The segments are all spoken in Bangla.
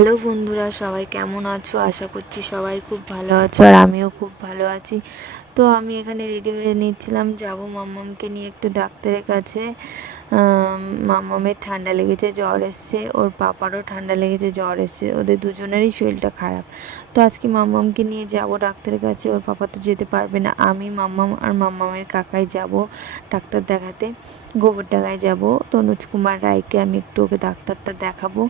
হ্যালো বন্ধুরা, সবাই কেমন আছো? আশা করছি সবাই খুব ভালো আছো আর আমিও খুব ভালো আছি। তো আমি এখানে রেডি হয়ে নিচ্ছিলাম, যাব মাম্মামকে নিয়ে একটু ডাক্তারের কাছে। মাম্মামের ঠান্ডা লেগেছে, জ্বর এসছে, ওর পাপারও ঠান্ডা লেগেছে, জ্বর এসছে, ওদের দুজনেরই শরীরটা খারাপ। তো আজকে মাম্মামকে নিয়ে যাব ডাক্তারের কাছে। ওর পাপা তো যেতে পারবে না, আমি, মাম্মাম আর মাম্মামের কাকাই যাব ডাক্তার দেখাতে। গোবরডাঙ্গায় যাব, তনুজ কুমার রায়কে আমি একটু ওকে ডাক্তারটা দেখাবো।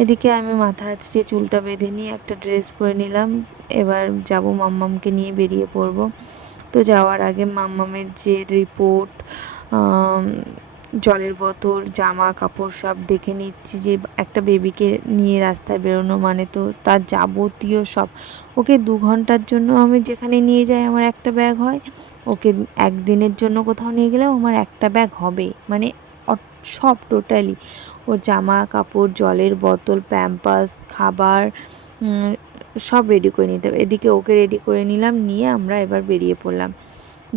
এদিকে আমি মাথা আঁচড়িয়ে চুলটা বেঁধে নিয়ে একটা ড্রেস পরে নিলাম। এবার যাব, মাম্মামকে নিয়ে বেরিয়ে পড়ব। তো যাওয়ার আগে মাম্মামের যে রিপোর্ট, জলের বোতল, জামা কাপড় সব দেখে নিচ্ছি, যে একটা বেবিকে নিয়ে রাস্তায় বেরোনো মানে তো তার যাবতীয় সব। ওকে 2 ঘন্টার জন্য আমি যেখানে নিয়ে যাই আমার একটা ব্যাগ হয়, ওকে একদিনের জন্য কোথাও নিয়ে গেলেও আমার একটা ব্যাগ হবে, মানে সব টোটালি ওর জামা কাপড়, জলের বোতল, প্যাম্পাস, খাবার, সব রেডি করে নিতে হবে। এদিকে ওকে রেডি করে নিলাম, নিয়ে আমরা এবার বেরিয়ে পড়লাম।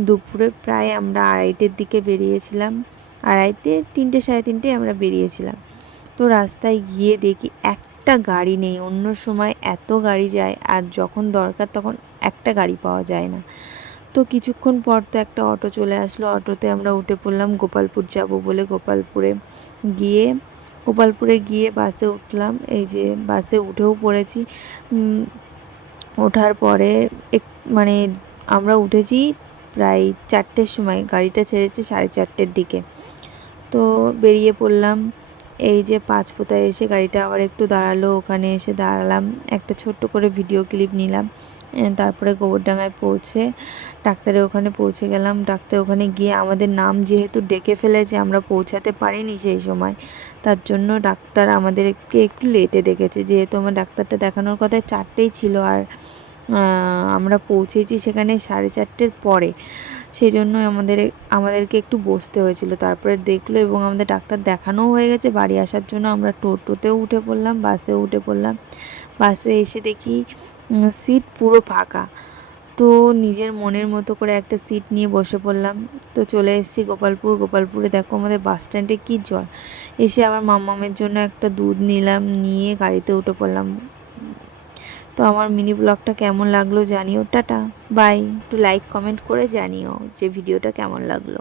দুপুরে প্রায় আমরা 2:30-এর দিকে বেরিয়েছিলাম, 2:30, 3টে, 3:30 আমরা বেরিয়েছিলাম। তো রাস্তায় গিয়ে দেখি একটা গাড়ি নেই। অন্য সময় এত গাড়ি যায়, আর যখন দরকার তখন একটা গাড়ি পাওয়া যায় না। তো কিছুক্ষণ পর তো একটা অটো চলে আসলো, অটোতে আমরা উঠে পড়লাম গোপালপুর যাব বলে। গোপালপুরে গিয়ে বাসে উঠলাম। এই যে বাসে উঠেও পড়েছি। ওঠার পরে মানে আমরা উঠেছি প্রায় 4টের সময়, গাড়িটা ছেড়েছে 4:30-এর দিকে। তো বেরিয়ে পড়লাম। এই যে পাঁচপোতায় এসে গাড়িটা আবার একটু দাঁড়ালো, ওখানে এসে দাঁড়ালাম, একটা ছোট্ট করে ভিডিও ক্লিপ নিলাম। তারপরে গোবরডাঙ্গায় পৌঁছে ডাক্তারের ওখানে পৌঁছে গেলাম। ডাক্তার ওখানে গিয়ে আমাদের নাম যেহেতু ডেকে ফেলেছে, আমরা পৌঁছাতে পারিনি সেই সময়, তার জন্য ডাক্তার আমাদেরকে একটু লেটে দেখেছে। যেহেতু আমার ডাক্তারটা দেখানোর কথা 4টেই ছিল, আর আমরা পৌঁছেছি সেখানে 4:30-এর পরে, সেই জন্য আমাদেরকে একটু বসতে হয়েছিল। তারপরে দেখলো, এবং আমাদের ডাক্তার দেখানোও হয়ে গেছে। বাড়ি আসার জন্য আমরা টোটোতেও উঠে পড়লাম, বাসেও উঠে পড়লাম। বাসে এসে দেখি সিট পুরো ফাঁকা। তো নিজের মনের মতো করে একটা সিট নিয়ে বসে পড়লাম। তো চলে এসেছি গোপালপুরে দেখো আমাদের বাস স্ট্যান্ডে কী জ্বর। এসে আবার মাম্মামের জন্য একটা দুধ নিলাম, নিয়ে গাড়িতে উঠে পড়লাম। তো আমার মিনি ব্লগটা কেমন লাগলো জানিও। Tata, bye. একটু লাইক কমেন্ট করে জানিও যে ভিডিওটা কেমন লাগলো।